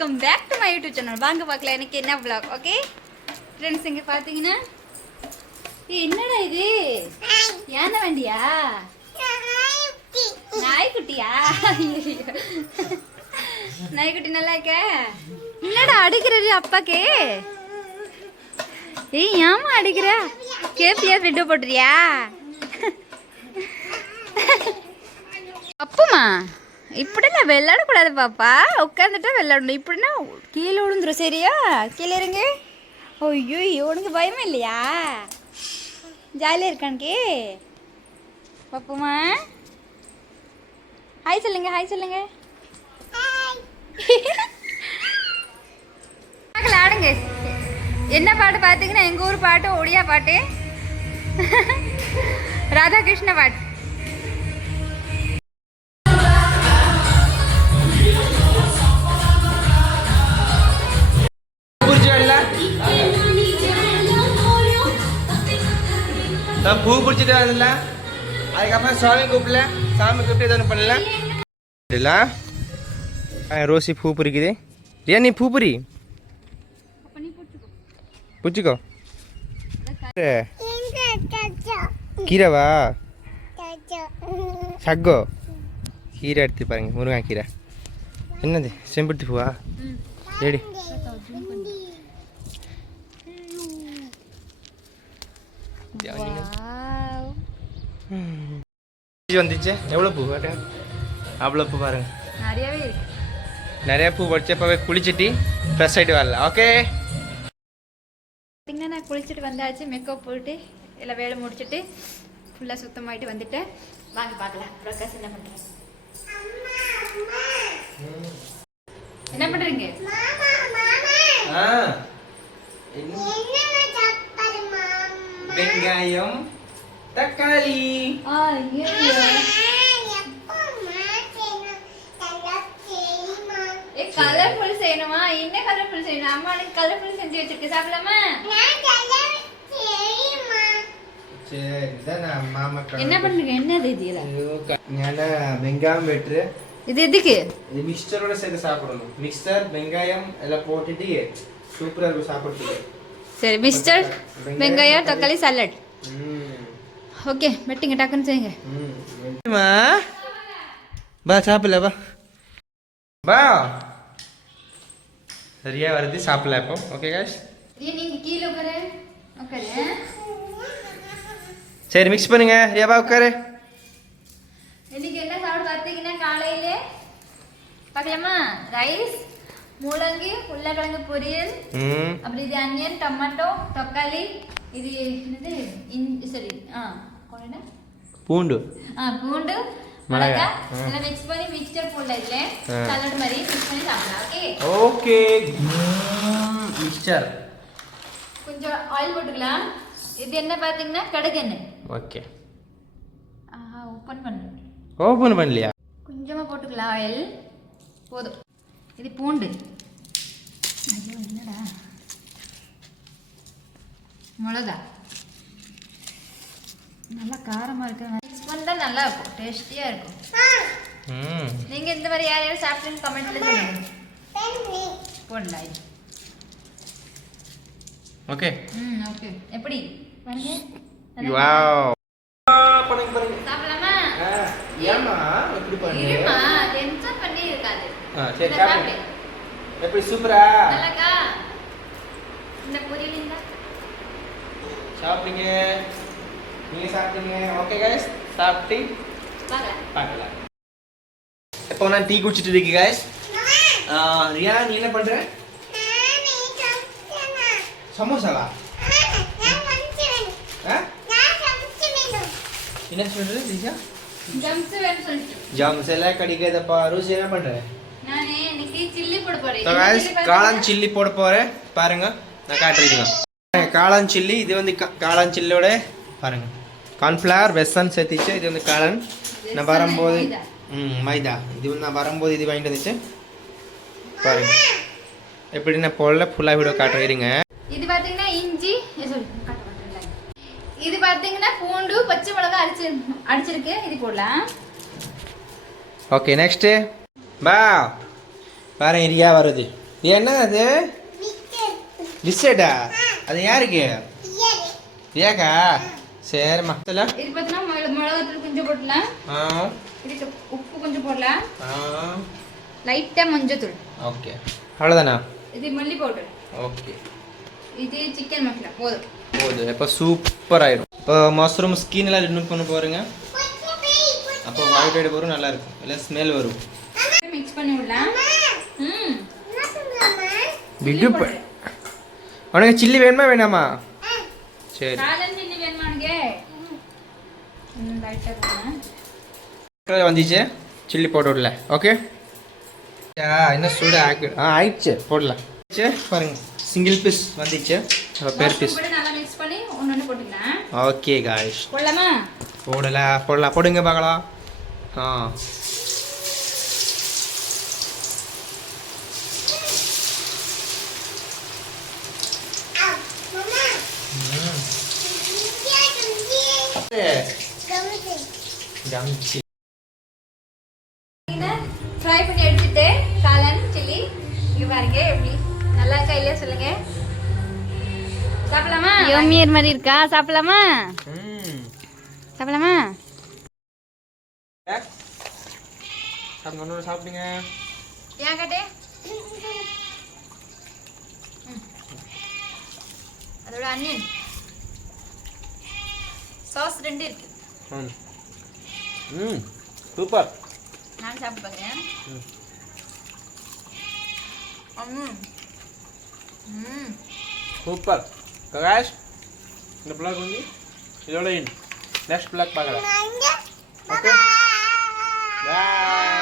Welcome back to my YouTube channel. வாங்க பார்க்கலாம் எனக்கு என்ன vlog. ஓகே ஃப்ரெண்ட்ஸ், இங்கே பார்த்தீங்கன்னா என்னடா இது யானை வண்டியா நாய்க்குட்டியா? நாய்க்குட்டி நல்லா இருக்க? என்னடா அடிக்கிறது அப்பாக்கே? ஏய் ஏமா அடிக்கிற? கேபியா வீடியோ போட்டுறியா? அப்புமா இப்படிலாம் விளையாடக்கூடாது பாப்பா. உட்காந்துட்டா விளையாடணும். இப்படின்னா கீழே விழுந்துரும். சரியா? கீழே இருங்க. ஐயோ உனக்கு பயமே இல்லையா? ஜாலியாக இருக்கானுக்கே பாப்புமா. ஹாய் சொல்லுங்க, ஹாய் சொல்லுங்க. ஆடுங்க. என்ன பாட்டு பார்த்தீங்கன்னா எங்கள் ஊர் பாட்டு, ஒடியா பாட்டு, ராதாகிருஷ்ண பாட்டு. பூ பிடிச்சிட்டு வரல, அதுக்கப்புறம் சாமி கூப்பிடல, சாமி கூப்பிட்டு எதுவும் பண்ணல. இல்ல ரோசி பூ பிடிக்குது. ரியா நீ பூ பிடி பிடிச்சிக்கோ. கீரைவா? சக்கோ கீரை எடுத்து பாருங்க, முருங்கா கீரை. என்னது செம்பருத்தி பூவா? ஏடி வந்துச்சு. எவ்வளோ பூ காட்டுங்க. அவ்வளோ பூ பாருங்க, நிறையவே இருக்கு. நிறைய பூ படிச்சப்பவே குளிச்சுட்டு ஃப்ரெஷ் ஆகிட்டு வரல. ஓகே பார்த்தீங்கன்னா நான் குளிச்சுட்டு வந்தாச்சு. மேக்கப் போட்டு எல்லாம் வேலை முடிச்சுட்டு ஃபுல்லாக சுத்தமாகிட்டு வந்துட்டேன். வாங்க பார்க்கலாம் பிரகாஷ் என்ன பண்ணுறேன். என்ன பண்ணுறீங்க? வெங்காயம், தக்காளி. கலர்ஃபுல் செய்யணுமா? என்ன கலர்ஃபுல் செய்யணும்? அம்மா எனக்கு கலர்ஃபுல் செஞ்சு வச்சிருக்கு. சாப்பிடலாமா? என்ன பண்ணுங்க? என்னது இது? வெங்காயம் வெட்டு. இது எதுக்கு? இது மிக்சரோட சேர்த்து சாப்பிடணும். மிக்சர் வெங்காயம் எல்லாம் போட்டுட்டு சூப்பரா இருக்கும் சாப்பிடுறதுக்கு. சரி, மிக்சர் வெங்காயம் தக்காளி சாலட். ஓகே வெட்டிங்க, டக்குன்னு செய்யுங்க. பா சாப்பிடல வா பா. சரியா வருது, சாப்பிடல இப்போ. ஓகே गाइस, நீங்க கீழ உட்காரு. உட்காரு. சரி மிக்ஸ் பண்ணுங்க. ரியா பா உட்காரு. இன்னைக்கு என்ன சாப்பிட பார்த்தீங்கன்னா காலையில பார்க்கலாமா? ரைஸ், முள்ளங்கி, உருளைக்கிழங்கு பொரியல், அப்புறம் இது அனியன், டொமேட்டோ, தக்காளி, இது என்னது சரி கொண்டா பூண்டு, பூண்டு, மிளகாய் எல்லாம் மிக்ஸ் பண்ணி மிக்சர் போடல. இதுல சாலட் மாதிரி மிக்ஸ் பண்ணி சாப்பிடலாம். Okay okay. மிக்சர் கொஞ்சம் ஆயில் போட்டுக்கலாம். இது என்ன பாத்தீங்கன்னா கடுகு எண்ணெய். ஓகே ஓபன் பண்ணு. ஓபன் பண்ணலையா? கொஞ்சமா போட்டுக்கலாம் ஆயில் போதும். இது பூண்டு. என்னடா? மிளகாய் நல்லா காரமா இருக்கு. மிக்ஸ் பண்ணா நல்லா இருக்கும், டேஸ்டியா இருக்கும். நீங்க இந்த மாதிரி யாரையாவது சாப்பிட்டு கமெண்ட்ல சொல்லுங்க. போடலாம். Okay okay. எப்படி பாருங்க. வாவ் பண்ணுங்க பண்ணுங்க. சாப்பிடலாமா? ஏமா எப்படி பண்ணுங்க? இருமா, டென்ஷன் பண்ணி இருக்காது. சரி சாப்பிடு. எப்படி சூப்பரா? நல்லாக்கா? இந்த பொரியல் இந்த சாப்பிடுங்க. நீங்க சாப்பிடுங்க. ஓகே गाइस, சாப்பிட்டு பார்க்கலாம். இப்போ நான் டீ குடிச்சிட்டு இருக்கேன் गाइस. ரியா நீ என்ன பண்ற? சமோசாவா? என்ன சொல்றது ரியா? ஜம்ஸ் வேணும் சொல்லிட்டு. ஜம்ஸ் எல்லாம் கடிக்காதப்பா. ரோசி என்ன பண்ற? நான் இன்னைக்கு சில்லி போட போறேன். So guys, காளான் சில்லி போட போறேன். பாருங்க நான் காட்டுறேன். காளான் சில்லி. இது வந்து காளான் சில்லியோட பாருங்க கார்ன்ஃப்ளவர் வெசன் சேர்த்துச்சு. இது வந்து காளான். நான் வரும்போது மைதா. இது வந்து நான் வரும்போது இது வாங்கிட்டு வந்துச்சு. பாருங்க எப்படி நான் போடல ஃபுல்லாக வீடியோ காட்டுறீங்க. இது பார்த்தீங்கன்னா இஞ்சி, இது பார்த்தீங்கன்னா பூண்டு, பச்சை மிளகாய் அடிச்சிருக்கு. இது போடலாம். ஓகே நெக்ஸ்ட் பா பாருங்க ரியா வருது. இது என்ன அது பிஸ்கெட்டா அது யாருக்கு ஏக்கா சரிம்மா இல்ல இது பார்த்தீங்கன்னா மிளகாத்தூள் கொஞ்சம் போடலாம், இதுக்கு உப்பு கொஞ்சம் போடலாம், லைட்டா மஞ்சத்தூள். ஓகே அவ்வளோதானா? இது மல்லி பவுடர், ஓகே இது சிக்கன் மசாலா போதும். போதும். இப்போ சூப்பர் ஆயிடும். இப்போ மஷ்ரூம் ஸ்கின் எல்லாம் ரிமூவ் பண்ண போறீங்க. அப்போ ஒயிட் ஆயிடு போகிறோம், நல்லா இருக்கும், இல்லை ஸ்மெல் வரும். மிக்ஸ் பண்ணி விடலாம். விடு உனக்கு சில்லி வேணுமா வேணாமா? சரி காளான் சில்லி வேணுமா உனக்கு? லைட்டா போடலாம். வந்துச்சு சில்லி பவுடர்ல. ஓகே என்ன சூடு ஆயிடுச்சு போடலாம். பாருங்க சிங்கிள் பீஸ் வந்துச்சு, பேர் பீஸ். நல்லா மிக்ஸ் பண்ணி ஒன்று போட்டுக்கலாம். ஓகே காய்ஸ் போடலாமா? போடலாம் போடுங்க பார்க்கலாம். ஃப்ரை பண்ணி எடுத்துட்டு காளான் சில்லி இங்க பாருங்க எப்படி நல்லா இருக்கா இல்லையா சொல்லுங்க. சாப்பிடலாமா? யோமியர் மாதிரி இருக்கா, சாப்பிடலாமா? சாப்பிடலாமா? சாப்பிடுங்க. ஏன் கட்டே அதோட அனியன் சாஸ் 2 இருக்கு. சூப்பர். நான் சாப்பிட்டு பார்க்குறேன். Super guys. இந்த பிளாக் வந்து இதோட நெக்ஸ்ட் பிளாக் பார்க்கலாம். Okay bye.